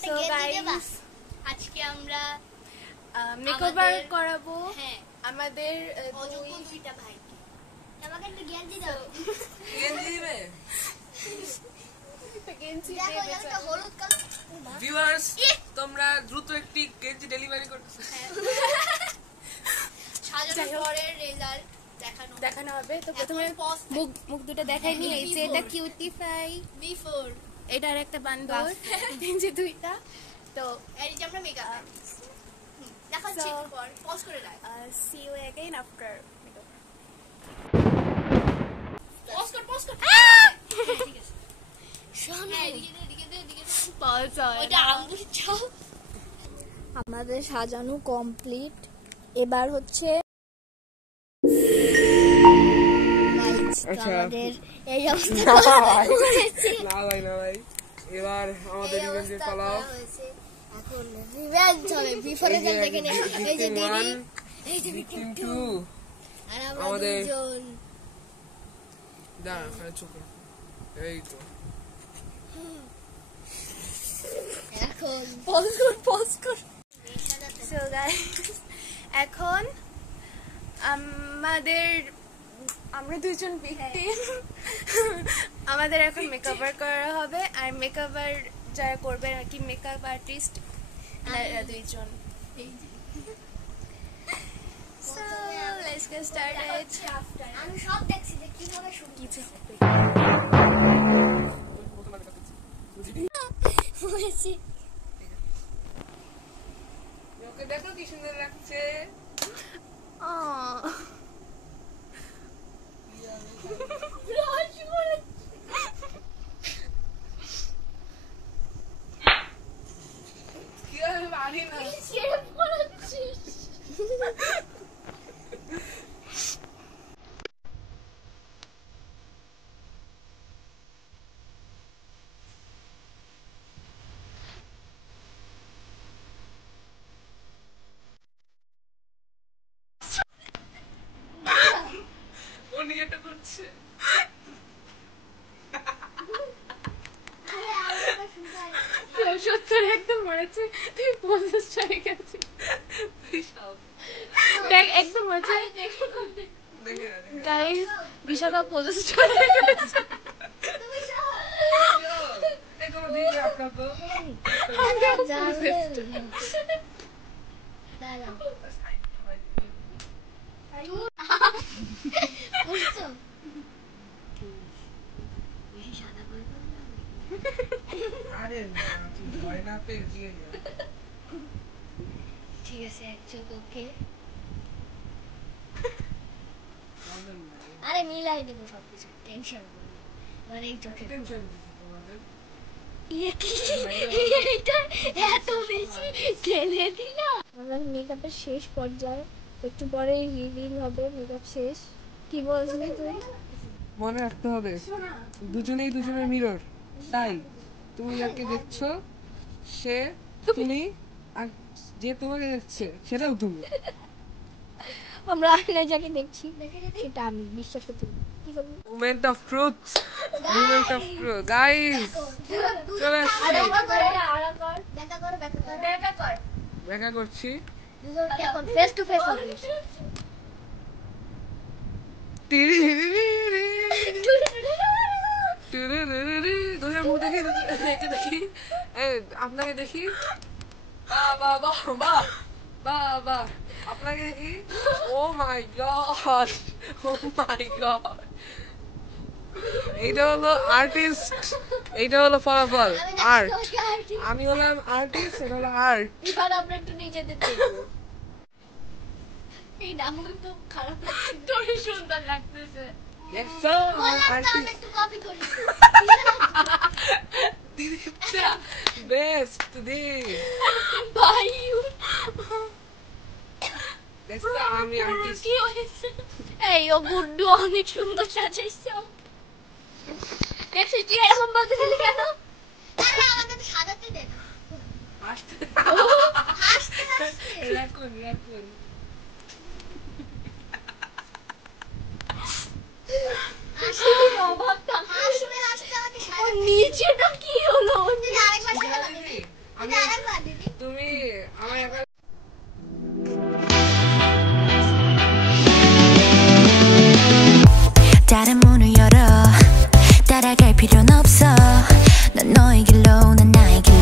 So guys আজকে আমরা makeover করাবো হ্যাঁ আমাদের অযোগ্য দুইটা ভাইকে। আমাকে একটু জ্ঞান দিয়ে দাও। জ্ঞান দিবে গেঞ্জি দেখো দেবে একটা হলুদ কালার। ভিউয়ার্স তোমরা দ্রুত একটি গেঞ্জি ডেলিভারি করতেছো। সাজানোর পরে রেজাল্ট দেখানো হবে। তো প্রথমে মুখ দুটো দেখাই নি। এই যে এটা কিউটিফাই বিফোর, এটার একটা বান্দর, গেঞ্জি দুইটা। তো এই যে আমরা মেকআপ দেখাচ্ছি একটু পর পজ করে রাখ। see you again after makeup. Pause কর ঠিক আছে শোনো এদিকে দে pause ওটা আঙ্গুল চাও। আমাদের সাজানো কমপ্লিট। এবার হচ্ছে আমাদের এই অবস্থা না ভাই এবার আমাদের রিভেঞ্জের পালা। এখন রিভেঞ্জ হবে। বিফোর রেজাল্ট দেখে নে। এই যে দিদি, এই যে ভিকটিম ভিকটিম 2 আর আমরা আমাদের দুজন। দাঁড়া খালি চুপ কর। এই তো এখন pause কর so guys এখন আমরা দুজন ভিকটিম। আমাদের এখন মেকওভার করা হবে। আর মেকওভার যারা করবে আর কি মেকআপ আর্টিস্ট দুইজন। So let's get started. আমি সব দেখছি যে কিভাবে শুরু কিছু হবে হয়েছে। ওকে দেখো কি সুন্দর লাগছে। কি আর পারি না। ছেড়ে পড়াচ্ছিস। ও নিজেটা করছে। সত্তর একদম মরেছে। তুই 50 চলে গেছে। দেখ একদম মজা গাইস বিশাখা 50 চলে গেছে। ঠিক আছে এক চোখ ওকে। আরে মিলাই দেব সবকিছু, টেনশন করো না। মানে এই চোখে এটা এত বেশি ঠেলে দিলা। আমার মেকআপের শেষ পর্যায়ে, একটু পরে রিভিল হবে। মেকআপ শেষ। কি বলছিলি তুই? মনে রাখতে হবে দুজনেই দুজনের মিরর। তাই তুমি যাকে দেখছো সে তুমি, আর যে তোমাকে দেখছে সেটাও তুমি। আমরা আয়নায় যাকে দেখছি সেটা আমি, বিশ্বাস করতে moment of truth, moment of truth guys. চলে আসছি, দেখা করছি। এখন ফেস টু ফেস হবে। দুজনের মুখ দেখি, দেখি আপনাকে দেখি। বাহ বাহ বাহ বাহ বাহ, আপনাকে দেখি। ও মাই গড, ও মাই গড। এইটা হলো আর্টিস্ট, এইটা হলো ফলাফল আর্ট। আমি হলাম আর্টিস্ট, এটা হলো আর্ট। এবার আমরা একটু নিজেদের দেখবো। এই নামগুলো তো খারাপ লাগছে, তোর সুন্দর লাগতেছে। দেখছো আর্টিস্ট একটু কপি করি। দিদিটা বেস্ট দি। ভাই দেখছো আমি আর্টিস্ট। কি হয়েছে? এই ও গুড্ডু অনেক সুন্দর সাজাইছো। দেখছিস তুই এরকম বলতেছিলি কেন? আরে আমাদের তো সাজাতে দে না। হাসতে হাসতে রাখুন রাখুন। আসলে অভাবটা হাসতে হাসতে আমাকে সাজাতে। নিচেটা কি হলো? আরেকবার সাজাতে দে। তুমি আমার একা 다른 문을 열어 따라갈 필요는 없어 넌 너의 길로 난 나의 길로